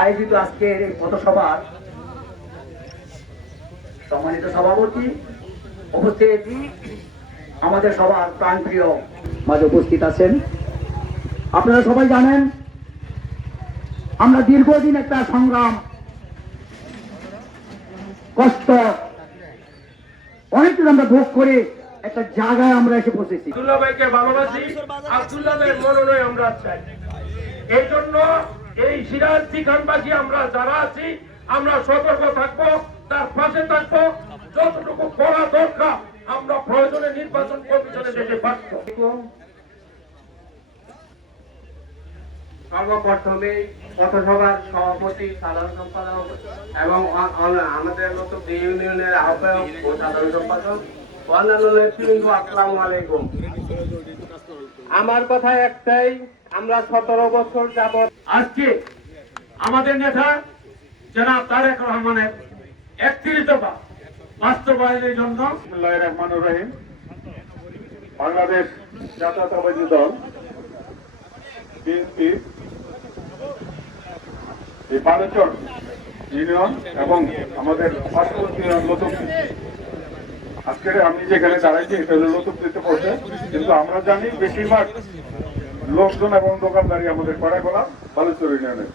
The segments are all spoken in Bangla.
আয়োজিত আজকের এই পথসভার সম্মানিত সভাপতি, উপস্থিত আমাদের সবার প্রাণপ্রিয় মাঝে উপস্থিত আছেন। আপনারা সবাই জানেন আমরা দীর্ঘদিন একটা সংগ্রাম, কষ্ট অনেকদিন আমরা ভোগ করে একটা জায়গায় আমরা এসে পৌঁছেছি। আব্দুল্লাহ ভাইকে ভালোবাসি, আব্দুল্লাহ ভাইয়ের মনোনয়ন আমরা চাই। এই জন্য এই সিরাজদি খানবাসী আমরা যারা আছি আমরা সতর্ক থাকবো, তার পাশে থাকবো, যতটুকু করা দরকার আমরা প্রয়োজনে নির্বাচন কমিশনে যেতে বাধ্য। সর্বপ্রথমে পথসভার সভাপতি, সাধারণ সম্পাদক এবং আমাদের নতুন ইউনিয়নের আহ্বায়ক ও সাধারণ সম্পাদক, অন্যান্য নেতৃবৃন্দ, আসসালামু আলাইকুম। আমার কথা একটাই, আমরা 17 বছর যাবৎ আজকে আমাদের নেতা জনাব তারেক রহমানের 31 দফা বাস্তবায়নের জন্য বিসমিল্লাহির রহমানির রহিম। বাংলাদেশ জাতীয়তাবাদী দল বিএনপি এই বালুচর ইউনিয়ন এবং আমাদের পার্শ্ববর্তী ইউনিয়ন লতুফদি, আজকের আমি যেখানে দাঁড়াইছি এটা হলো লতুফদিতে পড়ছে, কিন্তু আমরা জানি বেশিরভাগ লোকজন এবং দোকানদারি আমাদের কড়াকোলা বালুচর ইউনিয়নের।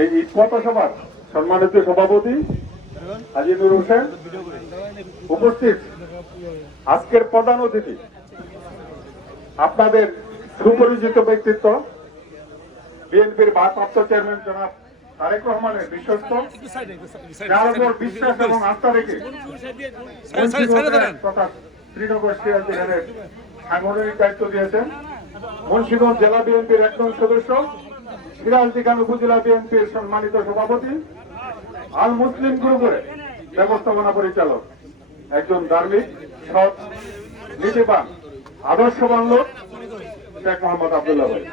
এই পথসভার সম্মানিত সভাপতি হাজী নূর হোসেন, উপস্থিত আজকের প্রধান অতিথি আপনাদের সুপরিচিত ব্যক্তিত্ব বিএনপির ভারপ্রাপ্ত চেয়ারম্যান জনাব তারেক রহমানের বিশ্বস্ত, যার উপর বিশ্বাস এবং আস্থা রেখে তথা শ্রীনগর সিরাজদিখানের সাংগঠনিক দায়িত্ব দিয়েছেন মুন্সিগঞ্জ জেলা বিএনপির একজন সদস্য, সিরাজদিখান উপজেলা বিএনপির সম্মানিত সভাপতি, আল মুসলিম গ্রুপের ব্যবস্থাপনা পরিচালক, একজন ধার্মিক, সৎ, নীতিবান, আদর্শবান লোক শেখ মোহাম্মদ আব্দুল্লাহ ভাই।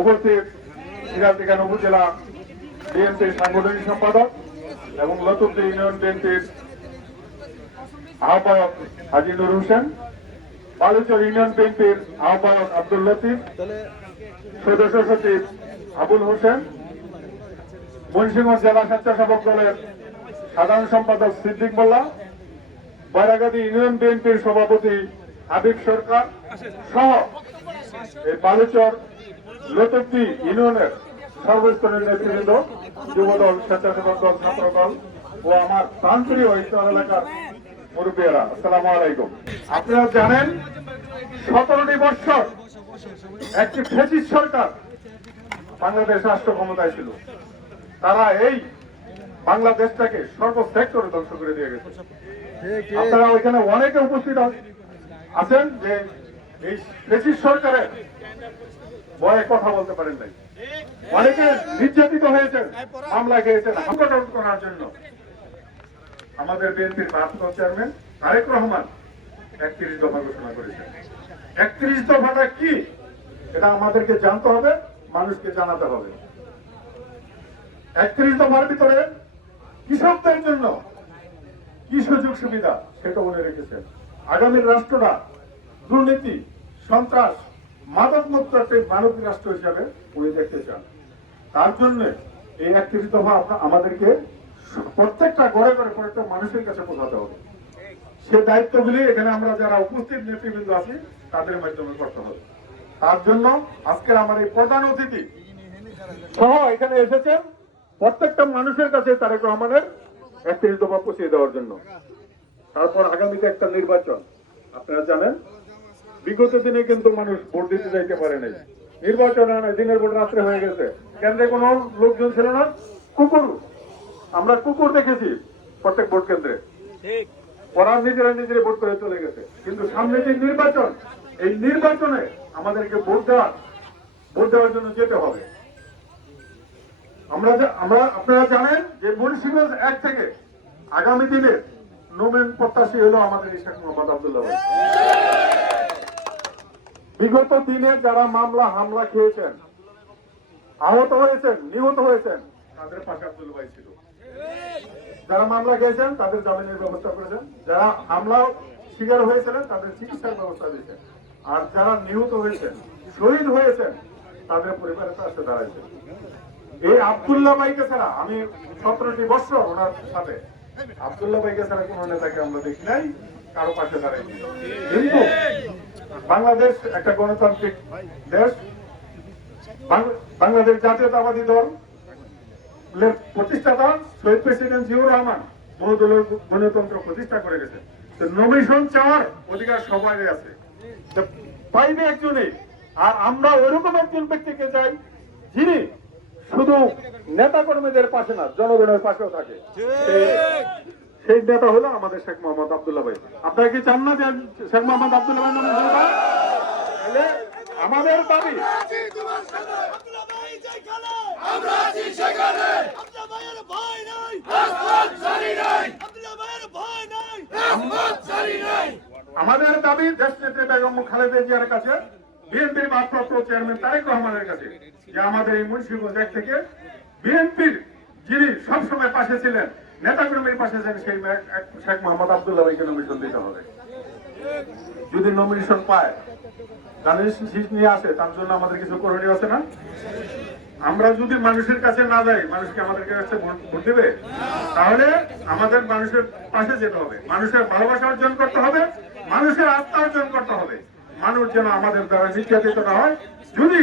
উপস্থিত সিরাজদিখান উপজেলা বিএনপির সাংগঠনিক সম্পাদক এবং লতুফদি ইউনিয়ন বিএনপির আহ্বায়ক হাজী নূর হোসেন, বালুচর ইউনিয়ন বিএনপির আহ্বায়ক আব্দুল লতিফ, সদস্য সচিব আবুল হোসেন, মুন্সিগঞ্জ জেলা স্বেচ্ছাসেবক দলের সাধারণ সম্পাদক সিদ্দিক মোল্লা, বৈরাগাদি ইউনিয়ন বিএনপির সভাপতি হাবিব সরকার সহ এই বালুচর লতুফদি ইউনিয়নের সর্বস্তরের নেতৃবৃন্দ, যুবদল, স্বেচ্ছাসেবক দল, ছাত্র দল ও আমার প্রাণপ্রিয় ইস্তার এলাকার মুরব্বীরা, আসসালামু আলাইকুম। আপনারা জানেন 17টি বছর একটি ফ্যাসিস্ট সরকার বাংলাদেশ রাষ্ট্র ক্ষমতায় ছিল। তারা এই বাংলাদেশটাকে সর্বসেক্টরে ধ্বংস করে দিয়ে গেছে। আপনারা ওইখানে অনেকে উপস্থিত আছেন যে এই ফ্যাসিস্ট সরকারের ভয়ে কথা বলতে পারেন নাই, অনেকে নির্যাতিত হয়েছেন, মামলা খেয়েছেন। সংগঠন করার জন্য আমাদের বিএনপির ভারপ্রাপ্ত চেয়ারম্যান তারেক রহমান 31 দফা ঘোষণা করেছেন। 31 দফাটা কি এটা আমাদেরকে জানতে হবে, মানুষকে জানাতে হবে। 31 দফার ভিতরে কৃষকদের জন্য কি সুযোগ সুবিধা সেটা উনি রেখেছেন। আগামীর রাষ্ট্রটা দুর্নীতি, সন্ত্রাস, মাদক মুক্ত একটি মানবিক রাষ্ট্র হিসাবে উনি দেখতে চান। তার জন্য এই 31 দফা আমাদেরকে প্রত্যেকটা ঘরে ঘরে প্রত্যেকটা মানুষের কাছে পৌঁছাতে হবে। সে দায়িত্বগুলি এখানে আমরা যারা উপস্থিত নেতৃবৃন্দ আছি তাদের মাধ্যমে করতে হবে। তার জন্য আজকের আমার এই প্রধান অতিথি সহ এখানে এসেছেন প্রত্যেকটা মানুষের কাছে তারেক রহমানের 31 দফা পৌঁছে দেওয়ার জন্য। তারপর আগামীতে একটা নির্বাচন, আপনারা জানেন বিগত দিনে কিন্তু মানুষ ভোট দিতে যাইতে পারে নাই। নির্বাচন দিনের ভোট রাত্রে হয়ে গেছে, কেন্দ্রে কোনো লোকজন ছিল না, কুকুর, আমরা কুকুর দেখেছি প্রত্যেক ভোট কেন্দ্রে, ওরা নিজেরা নিজেরা ভোট করে চলে গেছে। কিন্তু সামনে যে নির্বাচন, এই নির্বাচনে আমাদেরকে ভোট দেওয়ার জন্য যেতে হবে। আপনারা জানেন যে মুন্সিগঞ্জ 1 থেকে আগামী দিনে নোমেন প্রত্যাশী হলো আমাদের শেখ মোহাম্মদ আব্দুল্লাহ ভাই। বিগত দিনে যারা মামলা হামলা খেয়েছেন, আহত হয়েছেন, নিহত হয়েছেন, তাদের পাশে আব্দুল্লাহ ভাই ছিল। যারা মামলা খেয়েছেন তাদের জামিনের ব্যবস্থা করেছেন, যারা হামলা শিকার হয়েছিলেন তাদের চিকিৎসার ব্যবস্থা দিয়েছেন, আর যারা নিহত হয়েছেন, শহীদ হয়েছেন, তাদের পরিবারের পাশে দাঁড়াইছেন। এই আব্দুল্লাহ ভাইকে ছাড়া আমি 17টি বছর ওনার সাথে আব্দুল্লাহ ভাইকে ছাড়া কোন নেতাকে আমরা দেখি নাই কারো পাশে দাঁড়াই। কিন্তু বাংলাদেশ একটা গণতান্ত্রিক দেশ, বাংলাদেশ জাতীয়তাবাদী দল প্রতিষ্ঠাতা শহীদ প্রেসিডেন্ট জিয়াউর রহমান বহুদলীয় গণতন্ত্র প্রতিষ্ঠা করে গেছে। তো নমিনেশন চাওয়ার অধিকার সবাই আছে, পাইবে একজনই। আর আমরা ওইরকম একজন ব্যক্তিকে চাই যিনি শুধু নেতা কর্মীদের পাশে না, জনগণের পাশেও থাকে। সেই নেতা হলো আমাদের শেখ মোহাম্মদ আব্দুল্লাহ ভাই। আপনারা কি চান না যে শেখ মোহাম্মদ আব্দুল্লাহ ভাই নামে তাহলে আমাদের দাবি আমাদের দাবি দেশ নেত্রী বেগম খালেদা জিয়ার কাছে, বিএনপির ভারপ্রাপ্ত চেয়ারম্যান তারেক রহমানের কাছে, যে আমাদের এই মুন্সিগঞ্জ এক থেকে বিএনপির যিনি সবসময় পাশে ছিলেন, নেতা কর্মীর পাশে ছিলেন, সেই শেখ মোহাম্মদ আব্দুল্লাহ ভাইকে নমিনেশন দিতে হবে। যদি নমিনেশন পায়, জানেন শীষ নিয়ে আসে, তার জন্য আমাদের কিছু করণীয় আছে না? আমরা যদি মানুষের কাছে না যাই, মানুষকে আমাদের কাছে ভোট দেবে? তাহলে আমাদের মানুষের পাশে যেতে হবে, মানুষের ভালোবাসা অর্জন করতে হবে, মানুষের আস্থা অর্জন করতে হবে। মানুষ যেন আমাদের দ্বারা নির্যাতিত না হয়। যদি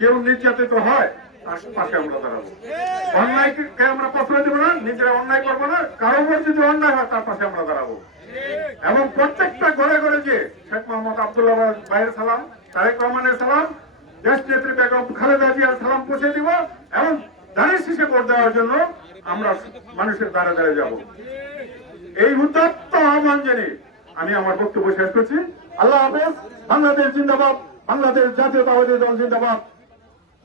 কেউ নির্যাতিত হয়, তার পাশে আমরা দাঁড়াবো। অন্যায়কে আমরা প্রশ্রয় দেবো না, নিজেরা অন্যায় করবো না, কারো উপর যদি অন্যায় হয় তার পাশে আমরা দাঁড়াবো। এবং প্রত্যেকটা ঘরে ঘরে যে শেখ মোহাম্মদ আব্দুল্লাহ ভাইয়ের সালাম, তারেক রহমানের সালাম, দেশ নেত্রী বেগম খালেদা জিয়ার সালাম পৌঁছে দিব এবং দাঁড়িয়ে শীষে ভোট দেওয়ার জন্য আমরা মানুষের দ্বারে দ্বারে যাব। এই উদ্যত্ত আহ্বান জেনে আমি আমার বক্তব্য শেষ করছি। আল্লাহ হাফেজ। বাংলাদেশ জিন্দাবাদ, বাংলাদেশ জাতীয়তাবাদী দল জিন্দাবাদ,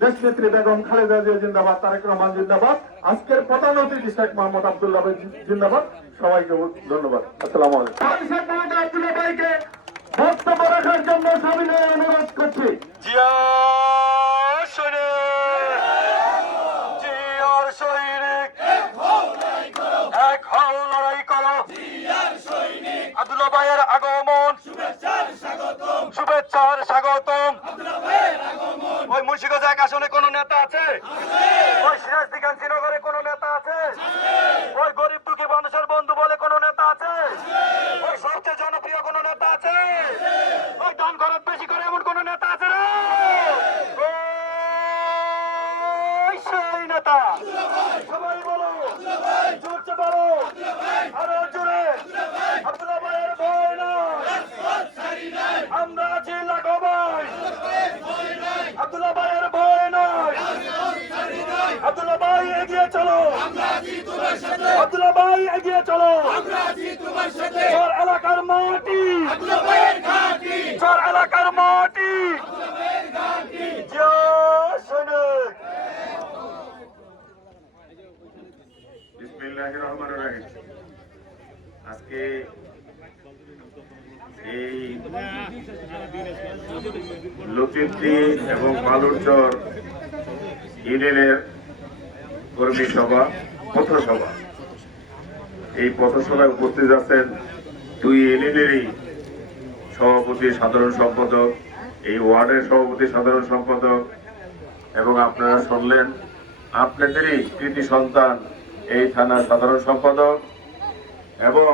দেশ নেত্রী বেগম খালেদা জিয়া জিন্দাবাদ, তারেক রহমান জিন্দাবাদ, আজকের প্রধান অতিথি শেখ মোহাম্মদ আব্দুল্লাহ ভাই জিন্দাবাদ। সবাইকে ধন্যবাদ। আসসালামু আলাইকুম। শেখ মোহাম্মদ আব্দুল্লাহ ভাইকে বক্তব্য রাখার জন্য সবিনয় অনুরোধ করছি। আব্দুল্লাহ ভাইয়ের আগমন, শুভেচ্ছার স্বাগতম। ওই মুন্সিগঞ্জ এক আসনে কোন নেতা আছে? ওই সিরাজদিগান শ্রীনগরে কোন নেতা আছে? ওই গরিব দুঃখী মানুষের বন্ধু বলে কোন নেতা আছে? ওই সবচেয়ে জনপ্রিয় কোন নেতা আছে? ওই দান খরচ বেশি করে এমন কোন নেতা আছে রে? ওই সেই নেতা। সবাই বলো, জোরছে বলো, আরো জোরে। আব্দুল্লাহ ভাইয়ের ভয় নাই, আমরা আছি লাখো ভাই। আব্দুল্লাহ ভাইয়ের ভয় নাই, আব্দুল্লাহ ভাই এগিয়ে চলো, আব্দুল্লাহ ভাই এগিয়ে চলো। চর এলাকার মাটি, চর এলাকার মাটি, জয় সৈনিক। বিসমিল্লাহির রহমানির রহিম। আজকে এই লতিফদি এবং বালুরচর ইউনিয়নের কর্মী সভা, পথসভা, এই পথসভায় উপস্থিত আছেন দুই ইউনিয়নেরই সভাপতি, সাধারণ সম্পাদক, এই ওয়ার্ডের সভাপতি, সাধারণ সম্পাদক, এবং আপনারা শুনলেন আপনাদেরই কৃতি সন্তান এই থানার সাধারণ সম্পাদক, এবং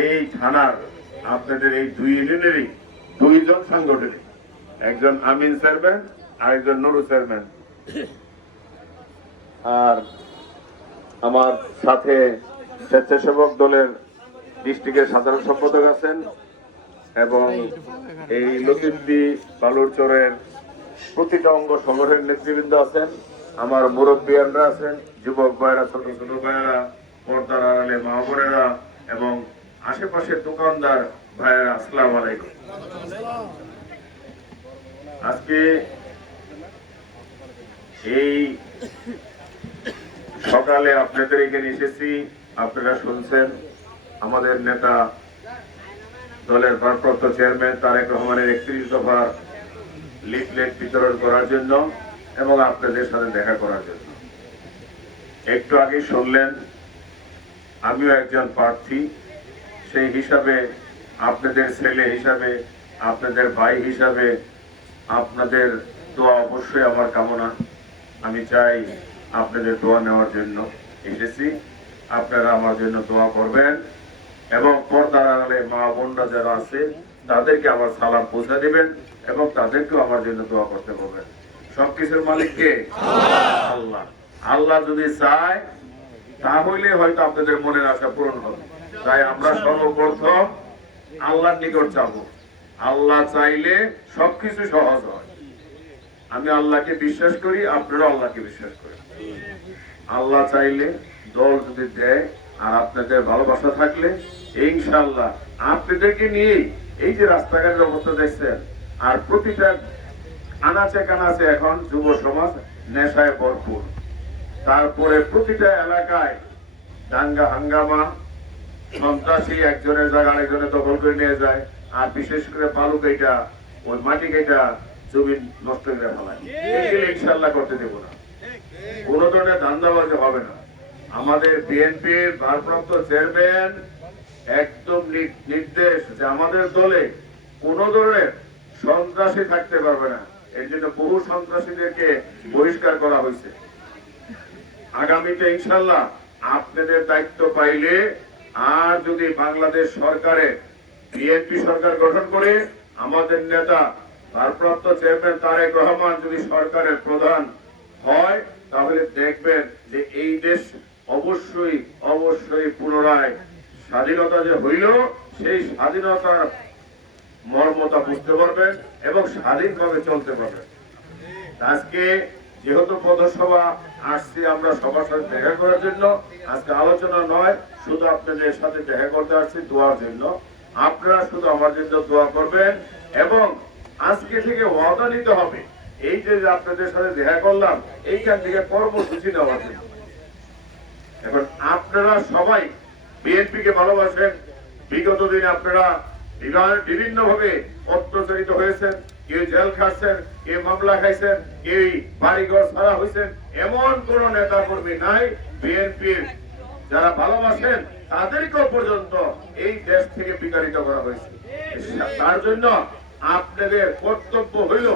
এই থানার আপনাদের এই দুই ইউনিয়নেরই দুইজন সাংগঠনিক, একজন আমিন চেয়ারম্যান আর একজন নুরু চেয়ারম্যান। আর আমার সাথে স্বেচ্ছাসেবক দলের ডিস্ট্রিক্টের সাধারণ সম্পাদক আছেন এবং এই লতিফদি বালুরচরের প্রতিটা অঙ্গ সংগঠনের নেতৃবৃন্দ আছেন, আমার মুরব্বিয়ানরা আছেন, যুবক ভাইয়েরা, ছোট ছোট ভাইয়েরা, পর্দার আড়ালে মা বোনেরা এবং আশেপাশের দোকানদার ভাইয়েরা, আসসালামু আলাইকুম। আজকে এই সকালে আপনাদের এখানে এসেছি, আপনারা শুনছেন আমাদের নেতা দলের ভারপ্রাপ্ত চেয়ারম্যান তারেক রহমানের 31 দফা লিফলেট বিতরণ করার জন্য এবং আপনাদের সাথে দেখা করার জন্য। একটু আগে শুনলেন আমিও একজন প্রার্থী, সেই হিসাবে আপনাদের ছেলে হিসাবে, আপনাদের ভাই হিসাবে আপনাদের দোয়া অবশ্যই আমার কামনা। আমি চাই আপনাদের দোয়া নেওয়ার জন্য এসেছি। আপনারা আমার জন্য দোয়া করবেন এবং পর্দার আড়ালে মা বোনরা যারা আছে তাদেরকে আমার সালাম পৌঁছে দিবেন এবং তাদেরকেও আমার জন্য দোয়া করতে বলবেন। সবকিছুর মালিক কে? আল্লাহ। আল্লাহ যদি চায় তাহলে হয়তো আপনাদের মনের আশা পূরণ হবে। তাই আমরা সর্বপ্রথম আল্লাহর নিকট চাবো। আল্লাহ চাইলে সবকিছু সহজ হয়। আমি আল্লাহকে বিশ্বাস করি, আপনারা আল্লাহকে বিশ্বাস করেন। আল্লাহ চাইলে দল যদি দেয় আর আপনাদের ভালোবাসা থাকলে ইনশাআল্লাহ আপনাদেরকে নিয়ে এই যে রাস্তাঘাটের অবস্থা দেখছেন আর প্রতিটা আনাচে কানাচে এখন যুব সমাজ নেশায় ভরপুর। তারপরে প্রতিটা এলাকায় দাঙ্গা হাঙ্গামা, সন্ত্রাসী একজনের জায়গা আরেকজনে দখল করে নিয়ে যায় আর বিশেষ করে বালু কেটা ওই মাটি কেটা জমি নষ্ট করে ফেলায়। এগুলো ইনশাআল্লাহ করতে দেব না। কোন ধরনের ধান্দাবাজি হবে না। আমাদের বিএনপির ভারপ্রাপ্ত চেয়ারম্যান একদম নির্দেশ যে আমাদের দলে কোন ধরনের সন্ত্রাসী থাকতে পারবে না। এর জন্য বহু সন্ত্রাসীদেরকে বহিষ্কার করা হয়েছে। আগামীতে ইনশাআল্লাহ আপনাদের দায়িত্ব পাইলে আর যদি বাংলাদেশ সরকারে বিএনপি সরকার গঠন করে আমাদের নেতা ভারপ্রাপ্ত চেয়ারম্যান তারেক রহমান যদি সরকারের প্রধান হয় তাহলে দেখবেন যে এই দেশ অবশ্যই অবশ্যই পুনরায় স্বাধীনতা যে হইল সেই স্বাধীনতার মর্মতা বুঝতে পারবেন এবং স্বাধীনভাবে চলতে পারবেন। আজকে যেহেতু পথসভা আসছি আমরা সবার সাথে দেখা করার জন্য, আজকে আলোচনা নয়, শুধু আপনাদের সাথে দেখা করতে আসছি দোয়ার জন্য। আপনারা শুধু আমার জন্য দোয়া করবেন এবং আজকে থেকে ওয়াদা নিতে হবে এই যে আপনাদের সাথে দেখা করলাম এইখান থেকে কর্মসূচি নেওয়ার জন্য। এখন আপনারা সবাই বিএনপি কে ভালোবাসেন। বিগত দিনে আপনারা বিভিন্ন ভাবে অত্যাচারিত হয়েছেন, কেউ জেল খাচ্ছেন, কেউ মামলা খাইছেন, কেউ বাড়িঘর ছাড়া হয়েছেন। এমন কোন নেতা কর্মী নাই বিএনপির যারা ভালোবাসেন তাদেরকেও পর্যন্ত এই দেশ থেকে বিতাড়িত করা হয়েছে। তার জন্য আপনাদের কর্তব্য হইল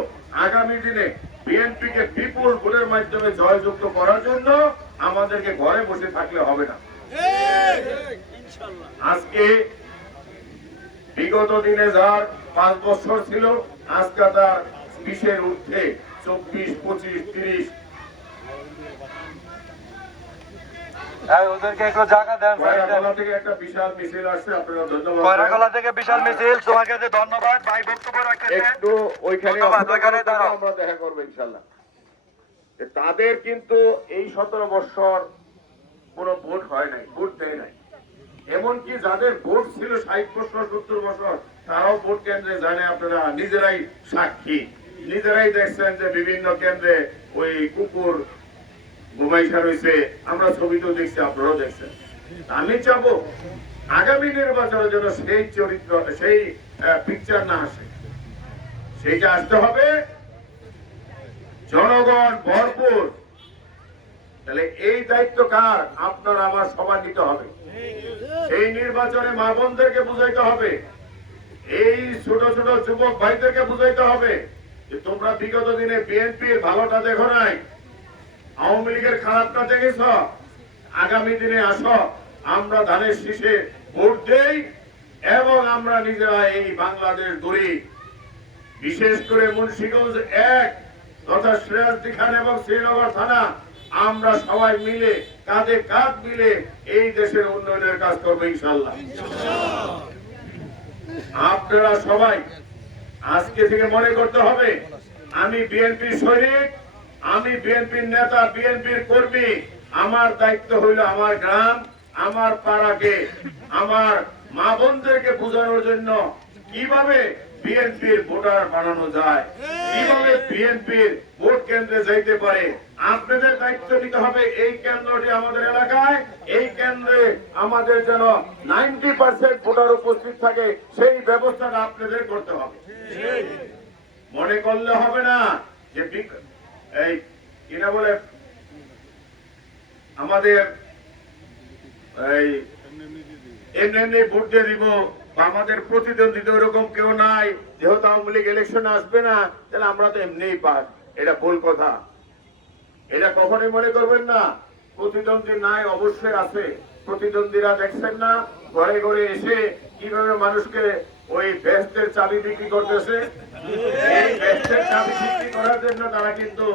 আগামী দিনে বিএনপি কে বিপুল ভোটের মাধ্যমে জয়যুক্ত করার জন্য আমাদেরকে ঘরে বসে থাকলে হবে না। আজকে বিগত দিনে যার 5 বছর ছিল আজকে তার 20-এর ঊর্ধ্বে 24, 25, 30 ওদেরকে একটু জায়গা দেন। কয়রাগলা থেকে একটা বিশাল মিছিল আসছে। আপনারা ধন্যবাদ। কয়রাগলা থেকে বিশাল মিছিল, তোমাকে ধন্যবাদ ভাই বক্তব্য রাখতে। একটু ওইখানে আমরা দেখা করবো ইনশাআল্লাহ। তাদের কিন্তু এই 17 বছর কোনো ভোট হয় নাই, ভোট দেয় নাই। এমনকি যাদের ভোট ছিল 60 বছর 70 বছর তারাও ভোট কেন্দ্রে জানে। আপনারা নিজেরাই সাক্ষী, নিজেরাই দেখছেন যে বিভিন্ন কেন্দ্রে ওই কুকুর ঘুমাইসা রয়েছে। আমরা ছবিতেও দেখছি, আপনারাও দেখছেন। আমি চাবো আগামী নির্বাচনের জন্য সেই চরিত্র সেই পিকচার না আসে, সেইটা আসতে হবে জনগণ ভরপুর। তাহলে এই দায়িত্ব কার? আপনার আমার সবার নিতে হবে। এই নির্বাচনে মা বোনদেরকে বুঝাইতে হবে, এই ছোট ছোট যুবক ভাইদেরকে বুঝাইতে হবে যে তোমরা বিগত দিনে বিএনপির ভালোটা দেখো নাই, আওয়ামী লীগের খারাপটা দেখেছ। আগামী দিনে আসো, আমরা ধানের শীষে ভোট দেই এবং আমরা নিজেরা এই বাংলাদেশ গড়ি। বিশেষ করে মুন্সিগঞ্জ 1 তথা সিরাজদি খান এবং শ্রীনগর থানা আমরা সবাই মিলে কাঁধে কাঁধ মিলে এই দেশের উন্নয়নের কাজ করবো ইনশাআল্লাহ। আপনারা সবাই আজকে থেকে মনে করতে হবে আমি বিএনপির সৈনিক, আমি বিএনপির নেতা, বিএনপির কর্মী। আমার দায়িত্ব হইল আমার গ্রাম, আমার পাড়াকে, আমার মা বোনদেরকে বোঝানোর জন্য কিভাবে বিএনপির ভোটার বানানো যায়, কিভাবে বিএনপির ভোট কেন্দ্রে যাইতে পারে। আপনাদের দায়িত্ব নিতে হবে এই কেন্দ্রটি আমাদের এলাকায়, এই কেন্দ্রে আমাদের যেন 90% ভোটার উপস্থিত থাকে সেই ব্যবস্থাটা আপনাদের করতে হবে। মনে করলে হবে না যে এই কিনা বলে আমাদের এই এমনি ভোট দিয়ে দিব, আমাদের প্রতিদ্বন্দ্বিতা ওরকম কেউ নাই, যেহেতু আওয়ামী লীগ ইলেকশন আসবে না তাহলে আমরা তো এমনিই পাস। এটা ভুল কথা। এটা কখনোই মনে করবেন না প্রতিদ্বন্দ্বী নাই, অবশ্যই আছে। প্রতিদ্বন্দ্বীরা দেখছেন না ঘরে ঘরে এসে কিভাবে মানুষকে ওই বেহেশতের চাবি বিক্রি করতেছে। এই বেহেশতের চাবি বিক্রি করার জন্য তারা কিন্তু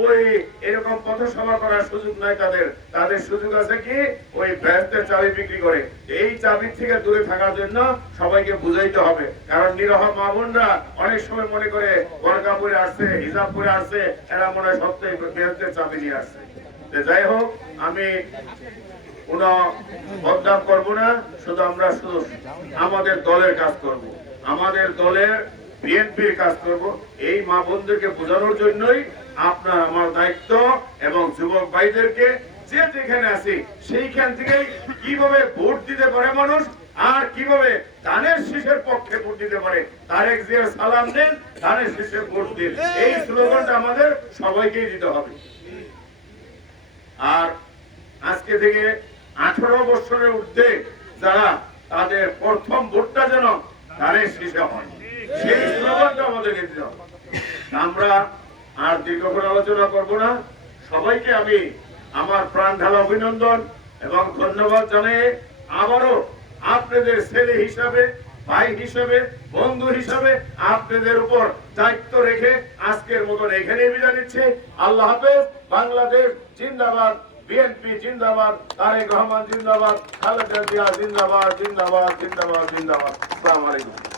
ওই এরকম পথসভা করার সুযোগ নাই তাদের। তাদের সুযোগ আছে কি ওই বেহেশতের চাবি বিক্রি করে। এই চাবি থেকে দূরে থাকার জন্য সবাইকে বুঝাইতে হবে। কারণ নিরহ মা বোনরা অনেক সময় মনে করে বরকা পরে আসছে, হিজাব পরে আসছে, এরা মনে হয় সত্যি বেহেশতের চাবি নিয়ে আসছে। যাই হোক, আমি কোনো বদনাম করবো না, শুধু আমরা শুধু আমাদের দলের কাজ করব, আমাদের দলের বিএনপির কাজ করব। এই মা বোনদেরকে বোঝানোর জন্যই আপনার আমার দায়িত্ব, এবং যুবক ভাইদেরকে যে যেখানে আছি সেইখান থেকে কিভাবে ভোট দিতে পারে মানুষ, আর কিভাবে ধানের শীষের পক্ষে ভোট দিতে পারে। তারেক জিয়ার সালাম দেন, ধানের শীষে ভোট দিন, এই স্লোগানটা আমাদের সবাইকেই দিতে হবে। আর আজকে থেকে 18 বছরের ঊর্ধ্বে যারা, তাদের প্রথম ভোটটা যেন ধানের শীষে হয়, সেই স্লোগানটা আমাদেরকে দিতে হবে। আমরা আর দীর্ঘক্ষণ আলোচনা করব না। সবাইকে আমি আমার প্রাণ ঢালা অভিনন্দন এবং ধন্যবাদ জানিয়ে আবারও আপনাদের ছেলে হিসাবে, ভাই হিসাবে, বন্ধু হিসাবে আপনাদের উপর দায়িত্ব রেখে আজকের মতন এখানেই বিদায় নিচ্ছি। আল্লাহ হাফেজ। বাংলাদেশ জিন্দাবাদ, বিএনপি জিন্দাবাদ, তারেক রহমান জিন্দাবাদ, খালেদা জিয়া জিন্দাবাদ, জিন্দাবাদ, জিন্দাবাদ, জিন্দাবাদ। আসসালামু আলাইকুম।